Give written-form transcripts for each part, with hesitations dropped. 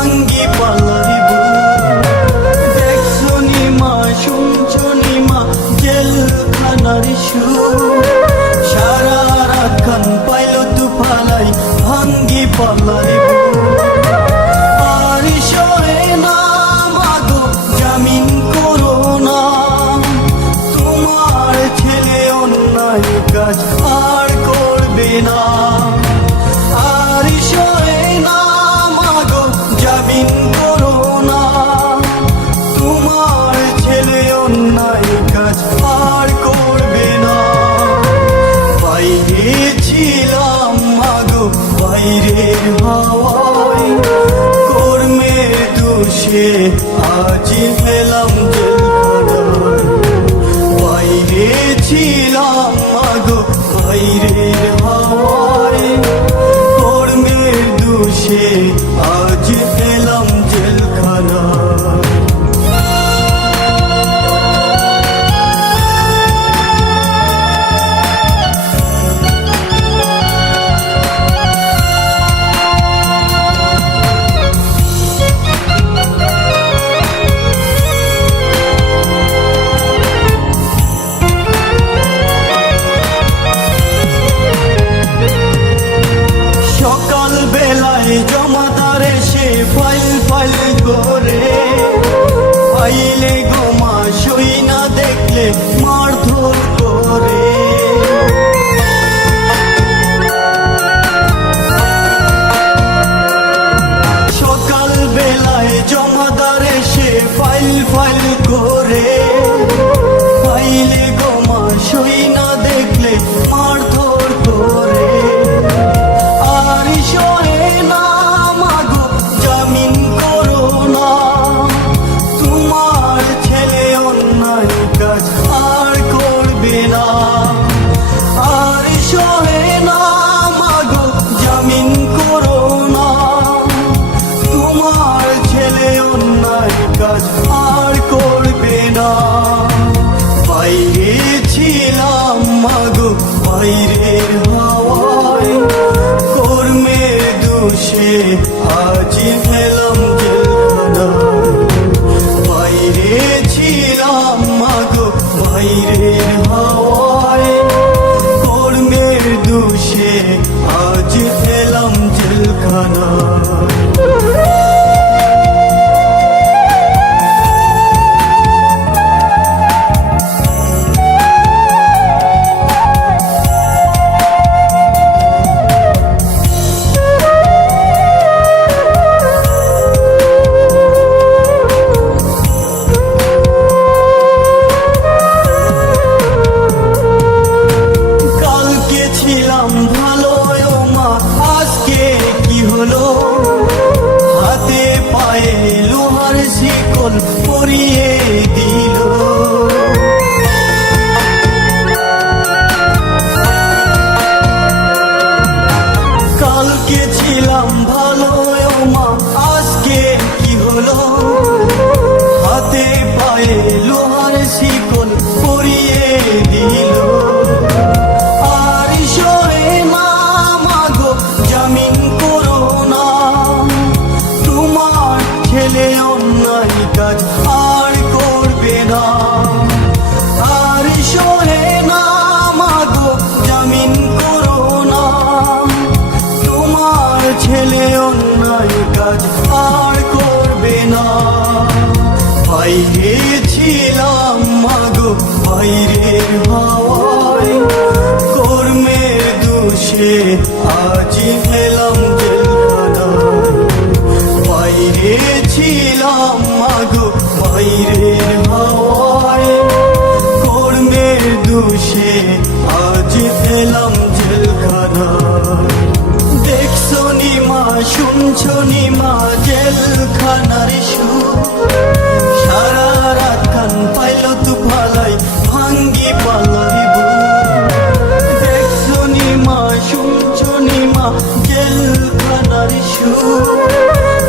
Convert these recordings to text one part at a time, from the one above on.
ভাঙ্গি পাল্লারি দেখছো নি মা শুনছো নি মা জেলখানার সুর সারা রাত খান পাইল তু ফালাই ভাঙ্গি পাল্লারি আর সয়ে না মাগো জামিন করো না তোমার ছেলে অন্যায় কাজ আর করবে না আর সয়ে না মাগো জামিন করো না তোমার ছেলে অন্যায় কাজ আর করবে না বাইরে ছিলাম মাগো বাইরের হাওয়ায় কর্মের দোষে আজ পেলাম জেলখানায় বাইরে ছিলাম মাগো বাইরের হাওয়ায় কর্মের দোষে আজ পেলাম জেলখানায় জমাদার এসে ফাইল ফাইল করে আইলে গোমা সই না দেখলে মারধর করে সকাল বেলায় জমাদার এসে ফাইল ফাইল করে আইলে গোমা সই না দেখলে মারধর করে আর সয়ে না মাগো জামিন করো না তোমার ছেলে অন্যায় কাজ আর করবে না আর সয়ে না মাগো জামিন করো না তোমার ছেলে অন্যায় কাজ আর করবে না বাইরে ছিলাম মাগো বাইরের হাওয়ায় কর্মের দোষে আজ পেলাম জেলখানায় বাইরে ছিলাম মাগো বাইরের হাওয়ায় কর্মের দোষে আজ পেলাম জেলখানায় ভালো মা আজকে কি হলো হাতে পায়ে লোহার শিকল পরিয়ে দিল কালকে ছিলাম ভালো মা আজকে কি হলো হাতে পায়ে লোহার শিকল পরিয়ে দিল জামিন করো না তোমার ছেলে অন্যায় কাজ আর করবে না আর সহে না মাগো জামিন করো না তোমার ছেলে অন্যায় কাজ আর করবে না বাইরে ছিলাম মাগো বাইরের হাওয়ায় কর্মের দোষে আজ পেলাম জেলখানায় বাইরে ছিলাম মাগো বাইরের হাওয়ায় কর্মের দোষে আজ পেলাম জেলখানায় দেখছো নি মা শুনছো নি মা জেলখানার সুর সারা রাত খান পাইল তু ফালাই ভাঙ্গি পাল্লারি দেখছো নি মা শুনছো নি মা জেলখানার সুর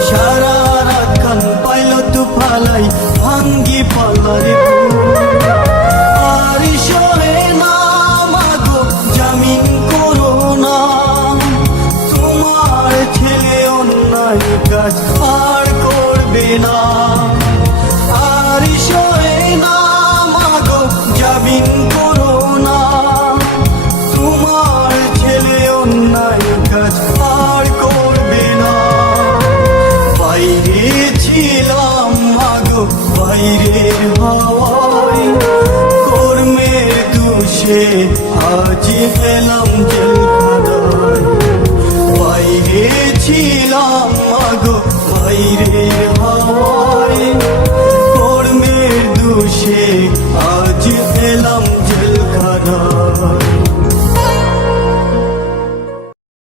সারা রাত খান পাইল তু ফালাই ভাঙ্গি পাল্লারি আর সয়ে না মাগো জামিন করো না তোমার ছেলে অন্যায় কাজ আর করবে না আর সয়ে না মাগো জামিন করো না তোমার ছেলে অন্যায় কাজ আর করবে না বাইরে ছিলাম মাগো বাইরের হাওয়ায় কর্মের দোষে আজ এলাম জেলখানায় বাইরে ছিলাম মাগো বাইরের হাওয়ায় কর্মের দোষে